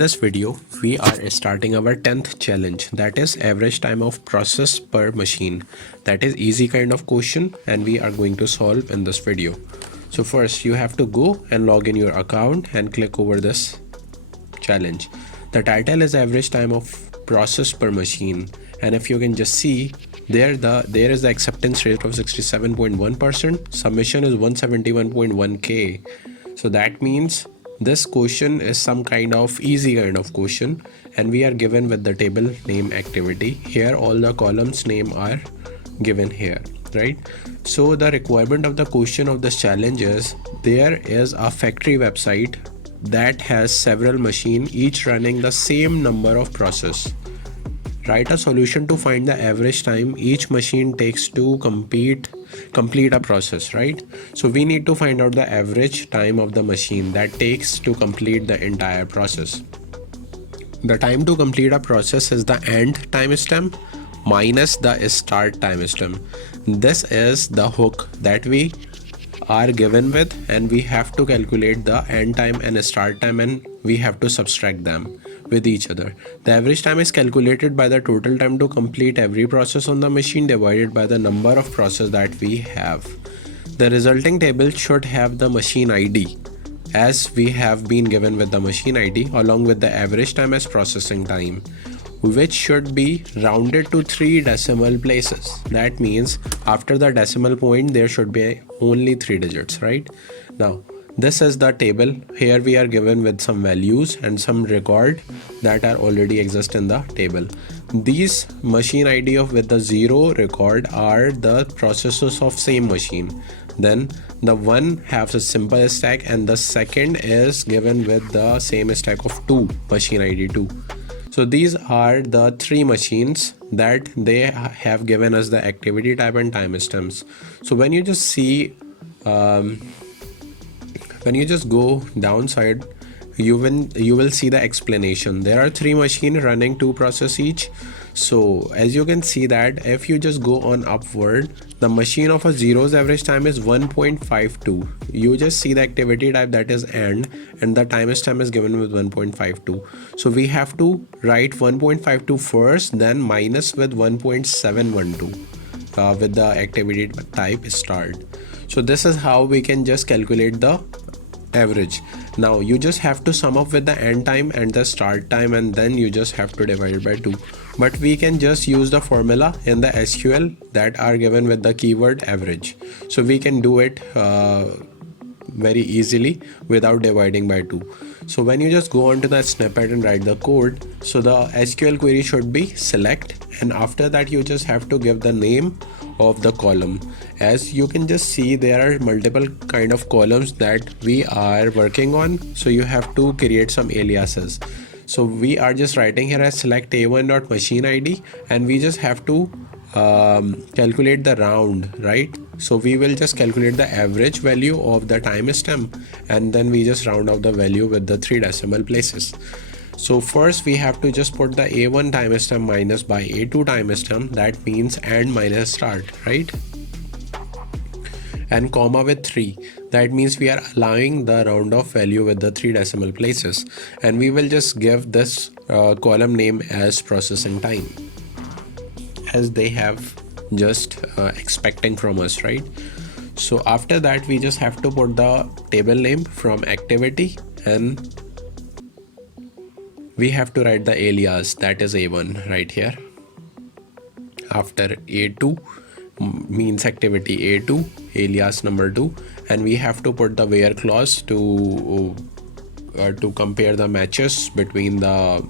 this video, we are starting our 10th challenge, that is average time of process per machine. That is easy kind of question and we are going to solve in this video. So first you have to go and log in your account and click over this challenge. The title is average time of process per machine, and if you can just see there is the acceptance rate of 67.1%, submission is 171.1k. so that means this question is some kind of easy kind of question, and we are given with the table name activity. Here all the columns name are given here, right? So the requirement of the question of this challenge is there is a factory website that has several machines each running the same number of process. Write a solution to find the average time each machine takes to complete a process, right? So we need to find out the average time of the machine that takes to complete the entire process. The time to complete a process is the end timestamp minus the start timestamp. This is the hook that we are given with, and we have to calculate the end time and start time, and we have to subtract them with each other. The average time is calculated by the total time to complete every process on the machine divided by the number of processes that we have. The resulting table should have the machine ID, as we have been given with the machine ID, along with the average time as processing time, which should be rounded to 3 decimal places. That means after the decimal point there should be only 3 digits, right? Now this is the table. Here we are given with some values and some record that are already exist in the table. These machine ID of with the 0 record are the processes of same machine. Then the one has a simple stack and the second is given with the same stack of 2 machine ID 2. So these are the 3 machines that they have given us the activity type and timestamps. So when you just see when you just go downside, you will see the explanation. There are 3 machines running 2 process each. So as you can see that if you just go on upward, the machine of a zero's average time is 1.52. You just see the activity type, that is end, and the timestamp is given with 1.52. So we have to write 1.52 first, then minus with 1.712 with the activity type start. So this is how we can just calculate the average. Now you just have to sum up with the end time and the start time, and then you just have to divide it by 2. But we can just use the formula in the SQL that are given with the keyword average. So we can do it very easily without dividing by 2. So when you just go onto the snippet and write the code, so the SQL query should be select, and after that you just have to give the name of the column. As you can just see, there are multiple kind of columns that we are working on, so you have to create some aliases. So we are just writing here as select a1.machine ID, and we just have to calculate the round, right? So we will just calculate the average value of the timestamp, and then we just round off the value with the 3 decimal places. So first we have to just put the A1 timestamp minus by A2 timestamp, that means end minus start, right? And comma with 3, that means we are allowing the round off value with the 3 decimal places, and we will just give this column name as processing time, as they have just expecting from us, right? So after that we just have to put the table name from activity, and we have to write the alias, that is A1 right here. After A2 means activity A2, alias number 2, and we have to put the where clause to compare the matches between the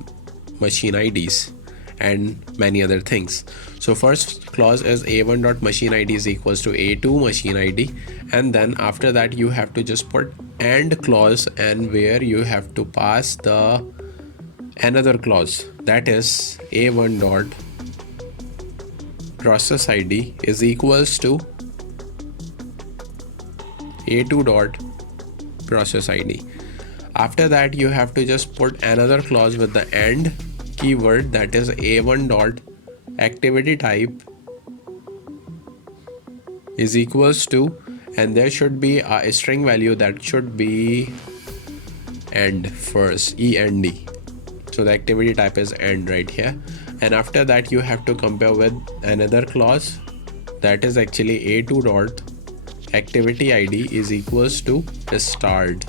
machine IDs and many other things. So first clause is A1.machine ID is equals to A2 machine ID, and then after that you have to just put AND clause, and where you have to pass the another clause, that is A1 dot process ID is equals to A2 dot process ID. After that you have to just put another clause with the AND keyword, that is A1 dot activity type is equals to, and there should be a string value that should be end first, END, So the activity type is end right here, and after that you have to compare with another clause, that is actually a2 dot activity id is equals to start.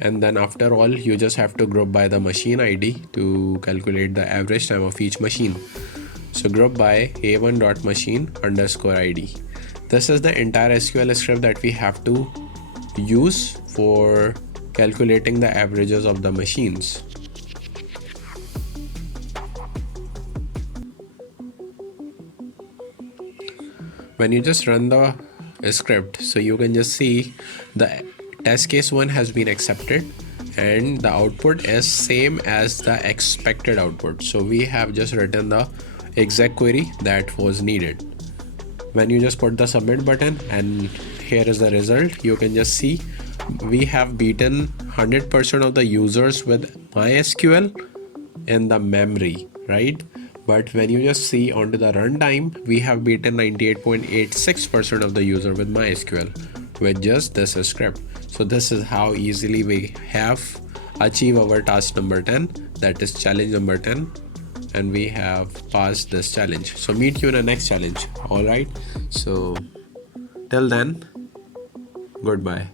And then after all, you just have to group by the machine id to calculate the average time of each machine. So group by a1.machine underscore id. This is the entire SQL script that we have to use for calculating the averages of the machines. When you just run the script, so you can just see the test case 1 has been accepted and the output is same as the expected output. So we have just written the exact query that was needed. When you just put the submit button, and here is the result, you can just see we have beaten 100% of the users with MySQL in the memory, right? But when you just see onto the runtime, we have beaten 98.86% of the user with MySQL with just this script. So this is how easily we have achieved our task number 10, that is challenge number 10, and we have passed this challenge. So meet you in the next challenge. All right, so till then, goodbye.